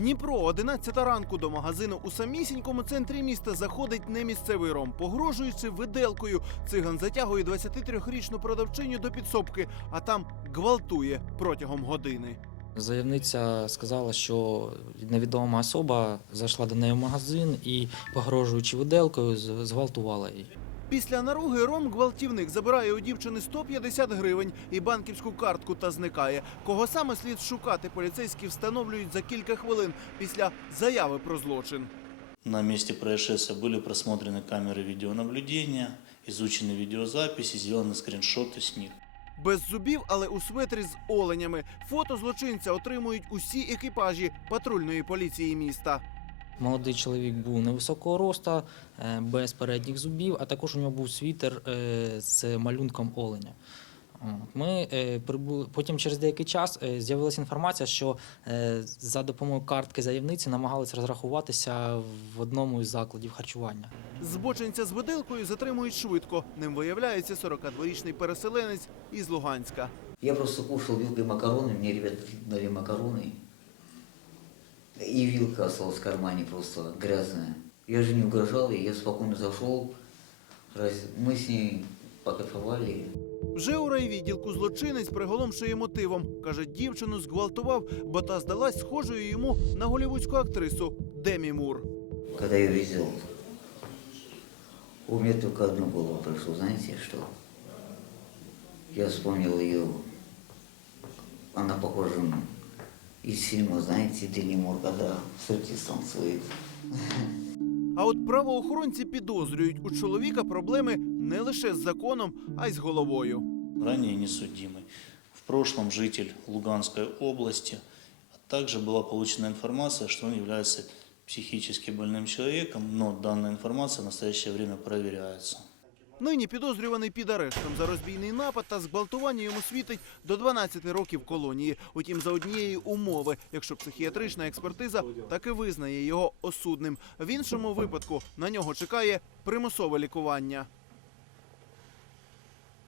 Дніпро, 11 ранку до магазину у самісінькому центрі міста заходить немісцевий ром, погрожуючи виделкою. Циган затягує 23-річну продавчиню до підсобки, а там гвалтує протягом години. Заявниця сказала, що невідома особа зайшла до неї в магазин і, погрожуючи виделкою, зґвалтувала її. Після наруги ром гвалтівник забирає у дівчини 150 гривень і банківську картку та зникає. Кого саме слід шукати, поліцейські встановлюють за кілька хвилин після заяви про злочин. На месте происшествия были просмотрены камеры видеонаблюдения, изучены видеозаписи, сделаны скриншоты с них. Без зубів, але у светрі з оленями. Фото злочинця отримують усі екіпажі патрульної поліції міста. Молодий чоловік був невисокого росту, е, без передніх зубів, а також у нього був світер е, з малюнком оленя. Ми е, прибули потім через деякий час з'явилася інформація, що за допомогою картки заявниці намагалися розрахуватися в одному із закладів харчування. Збочинця з виделкою затримують швидко. Ним виявляється 42-річний переселенець із Луганська. Я просто кушал вилкой макароны, мне ребята дали макароны. И вилка осталась в кармане просто грязная. Я же не угрожал я спокойно зашел. Раз- Мы с ней покайфовали. Вже у райвідділку злочинець приголомшує мотивом. Каже, дівчину зґвалтував, бо та здалась схожою йому на голівудську актрису Демі Мур. Когда я везел, у меня только одно голову пришло, знаете что? Я вспомнил ее, она похожа на- из фильма, знаете, Дени Мур, когда стриптиз танцует. А от правоохоронці підозрюють, у чоловіка проблеми не лише з законом, а й з головою. Ранее несудимый. В прошлом житель Луганской области. А также была получена информация, что он является психически больным человеком, но данная информация в настоящее время проверяется. Нині підозрюваний під арештом за розбійний напад та зґвалтування йому світить до 12 років колонії. Утім, за однієї умови, якщо психіатрична експертиза таки визнає його осудним. В іншому випадку на нього чекає примусове лікування.